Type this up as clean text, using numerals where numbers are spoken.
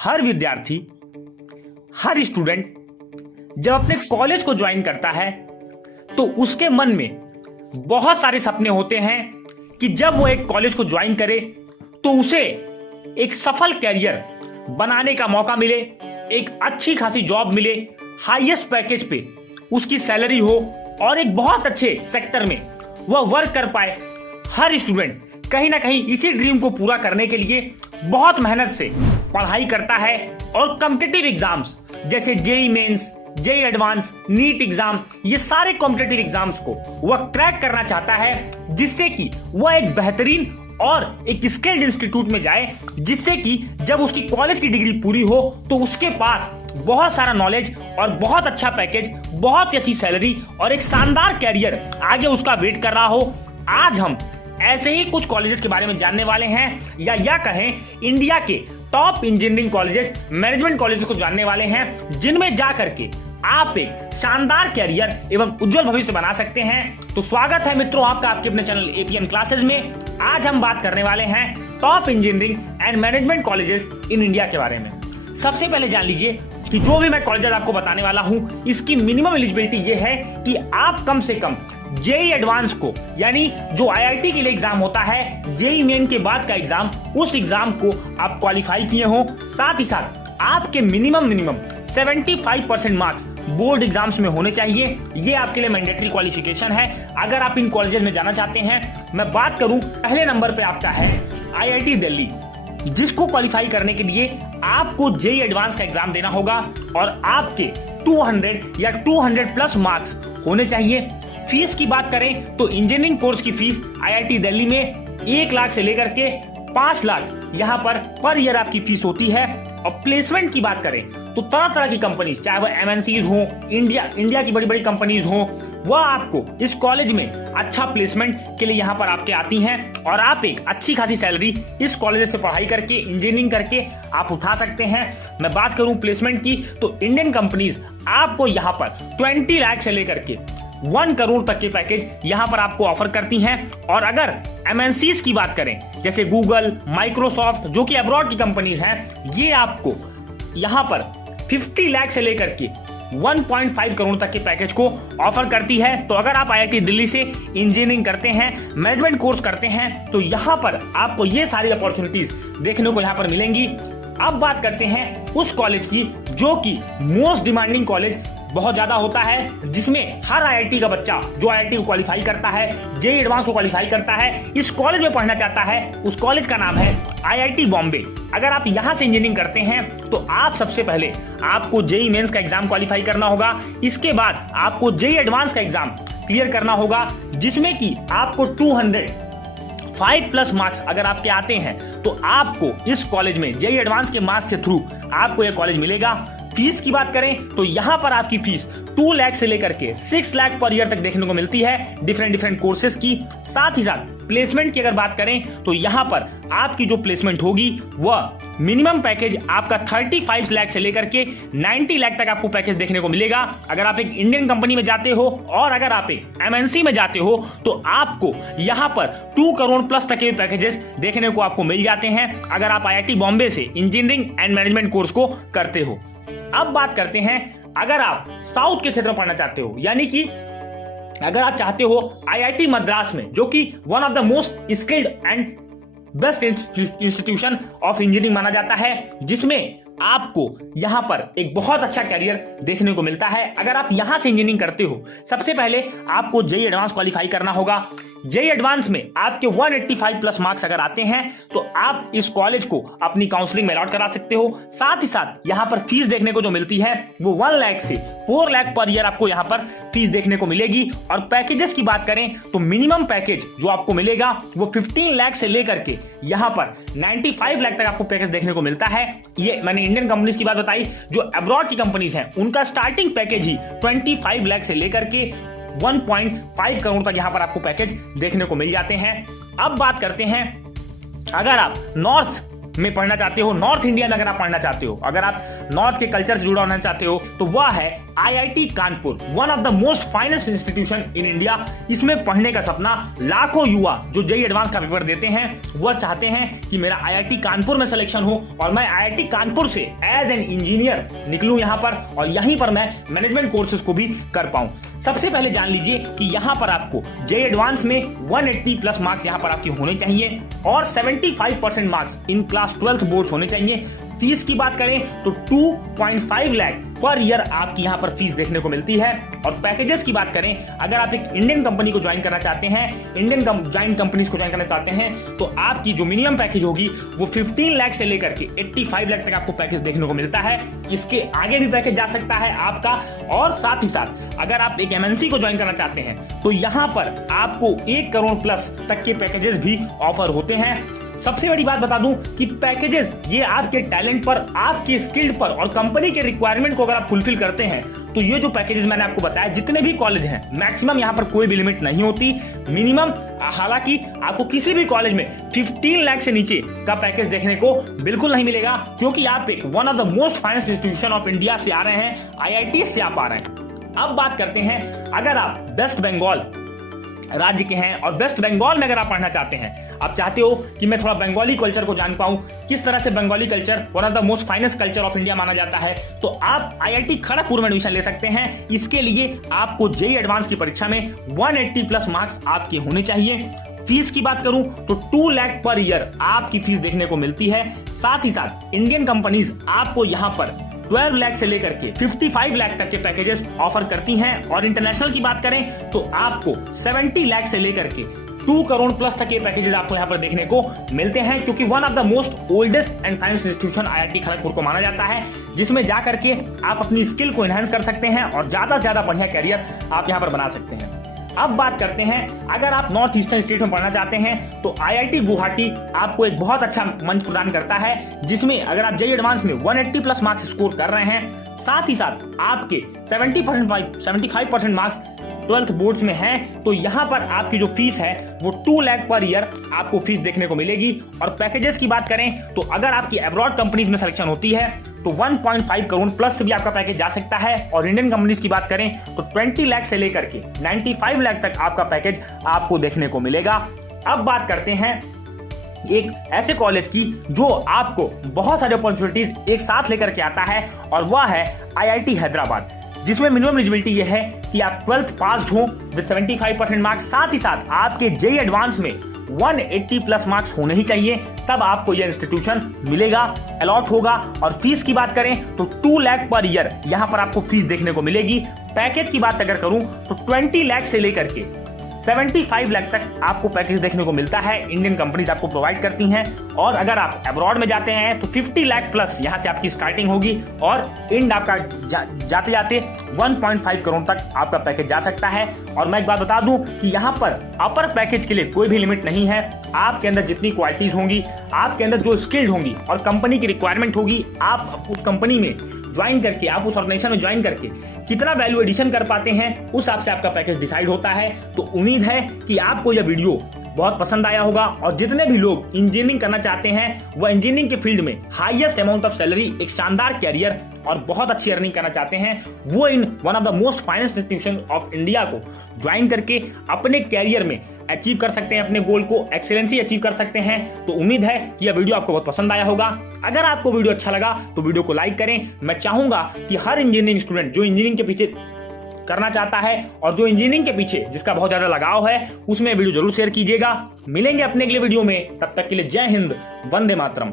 हर विद्यार्थी, हर स्टूडेंट जब अपने कॉलेज को ज्वाइन करता है तो उसके मन में बहुत सारे सपने होते हैं कि जब वो एक कॉलेज को ज्वाइन करे तो उसे एक सफल कैरियर बनाने का मौका मिले, एक अच्छी खासी जॉब मिले, हाईएस्ट पैकेज पे उसकी सैलरी हो और एक बहुत अच्छे सेक्टर में वह वर्क कर पाए। हर स्टूडेंट कहीं ना कहीं इसी ड्रीम को पूरा करने के लिए बहुत मेहनत से पढ़ाई करता है और कॉम्पिटिटिव एग्जाम्स जैसे JEE mains, JEE advance, NEET exam, ये सारे कॉम्पिटिटिव एग्जाम्स को वह क्रैक करना चाहता है, जिससे कि वह एक बेहतरीन और एक स्किल्ड इंस्टीट्यूट में जाए, जिससे कि जब उसकी कॉलेज की डिग्री पूरी हो तो उसके पास बहुत सारा नॉलेज और बहुत अच्छा पैकेज, बहुत अच्छी सैलरी और एक शानदार कैरियर आगे उसका वेट कर रहा हो। आज हम ऐसे ही कुछ कॉलेजेस के बारे में जानने वाले हैं, या कहें इंडिया के top engineering colleges, management colleges को जानने वाले हैं, जिनमें जा करके आप एक शानदार कैरियर एवं उज्जवल भविष्य बना सकते हैं। तो स्वागत है मित्रों आपका आपके अपने चैनल एपीएन क्लासेस में। आज हम बात करने वाले हैं top engineering and management colleges in India के बारे में। सबसे पहले जान लीजिए कि जो भी मैं कॉलेजेस आपको बताने वाला हूं, इसकी मिनिमम एलिजिबिलिटी ये है कि आप कम से कम जेईई एडवांस को, यानी जो आईआईटी के लिए एग्जाम होता है, जेईई मेन के बाद का एग्जाम, उस एग्जाम को आप क्वालिफाई किए हो। साथ ही साथ आपके मिनिमम 75% मार्क्स बोर्ड एग्जाम्स में होने चाहिए। ये आपके लिए मैंडेटरी क्वालिफिकेशन है अगर आप इन कॉलेजेस में जाना चाहते हैं। मैं बात करूं, पहले नंबर पे आपका है आईआईटी दिल्ली, जिसको क्वालिफाई करने के लिए आपको जेईई एडवांस का एग्जाम देना होगा और आपके 200 या 200 प्लस मार्क्स होने चाहिए। फीस की बात करें तो इंजीनियरिंग कोर्स की फीस आईआईटी दिल्ली में 1 लाख से लेकर के 5 लाख यहाँ पर ईयर आपकी फीस होती है। और प्लेसमेंट की बात करें तो तरह तरह की कंपनीज, चाहे वह एमएनसीज हो, इंडिया की बड़ी बड़ी कंपनीज हो, वह आपको इस कॉलेज में अच्छा प्लेसमेंट के लिए यहाँ पर आपके आती हैं और आप एक अच्छी खासी सैलरी इस कॉलेज से पढ़ाई करके, इंजीनियरिंग करके आप उठा सकते हैं। मैं बात करूं प्लेसमेंट की तो इंडियन कंपनीज आपको यहाँ पर 20 लाख से लेकर के 1 करोड़ तक के पैकेज यहाँ पर आपको ऑफर करती हैं। और अगर एमएनसीज की बात करें जैसे गूगल, माइक्रोसॉफ्ट, जो कि अब्रॉड की कंपनीज हैं, ये आपको यहाँ पर 50 लाख से लेकर के 1.5 करोड़ तक के पैकेज को ऑफर करती है। तो अगर आप आईआईटी दिल्ली से इंजीनियरिंग करते हैं, मैनेजमेंट कोर्स करते हैं, तो यहाँ पर आपको ये सारी अपॉर्चुनिटीज देखने को यहाँ पर मिलेंगी। अब बात करते हैं उस कॉलेज की जो कि मोस्ट डिमांडिंग कॉलेज बहुत ज्यादा होता है, जिसमें हर आईआईटी का बच्चा जो आईआईटी को क्वालिफाई करता है, जेईई एडवांस को क्वालिफाई करता है, इस कॉलेज में पढ़ना चाहता है। उस कॉलेज का नाम है आईआईटी बॉम्बे। अगर आप यहां से इंजीनियरिंग करते हैं तो आप सबसे पहले आपको जेईई मेंस का एग्जाम क्वालिफाई करना होगा। इसके बाद आपको जेईई एडवांस का एग्जाम क्लियर करना होगा, जिसमें कि आपको 205 प्लस मार्क्स अगर आपके आते हैं तो आपको इस कॉलेज में जेईई एडवांस के मार्क्स के थ्रू आपको यह कॉलेज मिलेगा। फीस की बात करें तो यहाँ पर आपकी फीस 2 लाख से लेकर के 6 लाख पर ईयर तक देखने को मिलती है डिफरेंट कोर्सेज की। साथ ही साथ प्लेसमेंट की अगर बात करें तो यहाँ पर आपकी जो प्लेसमेंट होगी वह मिनिमम पैकेज आपका 35 लाख से लेकर के 90 लाख तक आपको पैकेज देखने को मिलेगा अगर आप एक इंडियन कंपनी में जाते हो। और अगर आप एक एमएनसी में जाते हो तो आपको यहाँ पर 2 करोड़ प्लस तक के पैकेजेस देखने को आपको मिल जाते हैं अगर आप आईआईटी बॉम्बे से इंजीनियरिंग एंड मैनेजमेंट कोर्स को करते हो। अब बात करते हैं अगर आप साउथ के क्षेत्र में पढ़ना चाहते हो, यानी कि अगर आप चाहते हो आईआईटी मद्रास में, जो कि one of the most skilled and best institution of engineering माना जाता है, जिसमें आपको यहाँ पर एक बहुत अच्छा कैरियर देखने को मिलता है। अगर आप यहाँ से इंजीनियरिंग करते हो, सबसे पहले आपको जेईई एडवांस क्वालिफाई करना होगा। जेईई एडवांस में आपके 185 प्लस मार्क्स अगर आते हैं तो आप इस कॉलेज को अपनी काउंसलिंग में अलॉट करा सकते हो। साथ ही साथ यहाँ पर फीस देखने को जो मिलती है वो 1 लाख से 4 लाख पर ईयर आपको यहाँ पर फीस देखने को मिलेगी। और पैकेजेस की बात करें तो मिनिमम पैकेज जो आपको मिलेगा वो 15 लाख से लेकर के यहाँ पर 95 लाख तक आपको पैकेज देखने को मिलता है। ये मैंने इंडियन कंपनीज की बात बताई। जो अब्रॉड की कंपनीज हैं उनका स्टार्टिंग पैकेज ही 25 लाख से लेकर के 1.5 करोड़ तक यहाँ पर आपको पैकेज देखने को मिल जाते हैं। अब बात करते हैं अगर आप नॉर्थ में पढ़ना चाहते हो, नॉर्थ इंडिया में अगर आप पढ़ना चाहते हो, अगर आप नॉर्थ के कल्चर से जुड़ा होना चाहते हो, तो वह है IIT Kanpur, one of the most finest institution in India. इसमें पढ़ने का सपना लाखों युवा जो जेईई एडवांस का पेपर देते हैं वह चाहते हैं कि मेरा IIT कानपुर में सिलेक्शन हो और मैं IIT कानपुर से एज एन इंजीनियर निकलूं यहां पर और यहीं पर मैं मैनेजमेंट कोर्सेज को भी कर पाऊं। सबसे पहले जान लीजिए कि यहां पर आपको जेईई एडवांस में 180 प्लस मार्क्स यहां पर आपके होने चाहिए और 75% marks in class 12th boards होने चाहिए। फीस की बात करें तो 2.5 लाख पर ईयर आपकी यहां पर फीस देखने को मिलती है। और पैकेजेस की बात करें, अगर आप एक इंडियन कंपनी को ज्वाइन करना चाहते हैं, इंडियन ज्वाइन कंपनीज को ज्वाइन करना चाहते हैं, तो आपकी जो मिनिमम पैकेज होगी वो 15 लाख से लेकर के 85 लाख तक आपको पैकेज देखने को मिलता है। इसके आगे भी पैकेज जा सकता है आपका। और साथ ही साथ अगर आप एक MNC को ज्वाइन करना चाहते हैं तो यहां पर आपको 1 करोड़ प्लस तक के पैकेजेस भी ऑफर होते हैं। सबसे बड़ी बात बता दूं कि पैकेजेस ये आपके टैलेंट पर, आपके स्किल्ड पर और कंपनी के रिक्वायरमेंट को अगर आप फुलफिल करते हैं तो ये जो पैकेजेस मैंने आपको बताया, जितने भी कॉलेज हैं, मैक्सिमम यहाँ पर कोई भी लिमिट नहीं होती, मिनिमम। हालांकि आपको किसी भी कॉलेज में 15 लाख से नीचे का पैकेज देखने को बिल्कुल नहीं मिलेगा, क्योंकि आप एक one of the most finest institution of India से आ रहे हैं, IIT से आप आ रहे हैं। अब बात करते हैं, अगर आप वेस्ट बंगाल राज्य के हैं और वेस्ट बंगाल में अगर आप पढ़ना चाहते हैं, आप चाहते हो कि मैं थोड़ा बंगाली कल्चर को जान पाऊं, किस तरह से Bengali culture one of the most finest culture of India माना जाता है, तो आप IIT खड़गपुर में एडमिशन ले सकते हैं। इसके लिए आपको जेईई एडवांस की परीक्षा में 180 प्लस मार्क्स आपके होने चाहिए। फीस की बात करूं तो 2 लाख पर ईयर आपकी फीस देखने को मिलती है। साथ ही साथ इंडियन कंपनीज आपको यहां पर 12 लाख से लेकर के 55 लाख तक के पैकेजेस ऑफर करती हैं। और इंटरनेशनल की बात करें तो आपको 70 लाख से लेकर के 2 करोड़ प्लस तक के पैकेजेस आपको यहाँ पर देखने को मिलते हैं, क्योंकि one of the most oldest and finest institution IIT Kharagpur को माना जाता है, जिसमें जाकर के आप अपनी स्किल को एनहांस कर सकते हैं और ज्यादा से ज्यादा बढ़िया कैरियर आप यहाँ पर बना सकते हैं। अब बात करते हैं, अगर आप नॉर्थ ईस्टर्न स्टेट में पढ़ना चाहते हैं तो IIT गुवाहाटी आपको एक बहुत अच्छा मंच प्रदान करता है, जिसमें अगर आप जेईई एडवांस में 180 प्लस मार्क्स स्कोर कर रहे हैं, साथ ही साथ आपके 75% मार्क्स 12th बोर्ड्स में है, तो यहाँ पर आपकी जो फीस है वो 2 लाख पर ईयर आपको फीस देखने को मिलेगी। और पैकेजेस की बात करें तो अगर आपकी अब्रॉड कंपनीज में सिलेक्शन होती है तो 1.5 करोड़ प्लस से भी आपका पैकेज जा सकता है। और इंडियन कंपनीज की बात करें तो 20 लाख से लेकर के 95 लाख तक आपका पैकेज आपको देखने को मिलेगा। अब बात करते हैं एक ऐसे कॉलेज की जो आपको बहुत सारी अपॉर्चुनिटीज एक साथ लेकर के आता है, और वह है IIT हैदराबाद, जिसमें मिनिमम एलिजिबिलिटी यह है कि आप 12th पास हो विद 75% मार्क्स, साथ ही साथ आपके जेईई एडवांस में 180 प्लस मार्क्स होने ही चाहिए, तब आपको यह इंस्टीट्यूशन मिलेगा, अलॉट होगा। और फीस की बात करें तो 2 लाख पर ईयर यहां पर आपको फीस देखने को मिलेगी। पैकेज की बात अगर करूं तो 20 लाख से लेकर के 75 लाख तक आपको पैकेज देखने को मिलता है, इंडियन कंपनीज आपको प्रोवाइड करती हैं। और अगर आप अब्रॉड में जाते हैं तो 50 लाख प्लस यहां से आपकी स्टार्टिंग होगी और एंड आपका जाते जाते 1.5 करोड़ तक आपका पैकेज जा सकता है। और मैं एक बात बता दूं कि यहां पर अपर पैकेज के लिए कोई भी लिमिट नहीं है। आपके अंदर जितनी क्वालिटीज होंगी, आपके अंदर जो स्किल्ड होंगी और कंपनी की रिक्वायरमेंट होगी, आप उस कंपनी में ज्वाइन करके, आप उस ऑर्गेनाइजेशन में ज्वाइन करके कितना वैल्यू एडिशन कर पाते हैं, उस हिसाब से आपका पैकेज डिसाइड होता है। तो उम्मीद है कि आपको यह वीडियो बहुत पसंद आया होगा और जितने भी लोग इंजीनियरिंग करना चाहते हैं, वह इंजीनियरिंग के फील्ड में हाईएस्ट अमाउंट ऑफ सैलरी, एक शानदार कैरियर और बहुत अच्छी अर्निंग करना चाहते हैं, वो in one of the most finest institution of India को ज्वाइन करके अपने कैरियर में अचीव कर सकते हैं, अपने गोल को एक्सीलेंसी अचीव कर सकते हैं। तो उम्मीद है कि यह वीडियो आपको बहुत पसंद आया होगा। अगर आपको वीडियो अच्छा लगा तो वीडियो को लाइक करें। मैं चाहूंगा कि हर इंजीनियरिंग स्टूडेंट जो इंजीनियरिंग के पीछे करना चाहता है और जो इंजीनियरिंग के पीछे जिसका बहुत ज्यादा लगाव है, उसमें वीडियो जरूर शेयर कीजिएगा। मिलेंगे अपने अगले वीडियो में, तब तक के लिए जय हिंद, वंदे मातरम।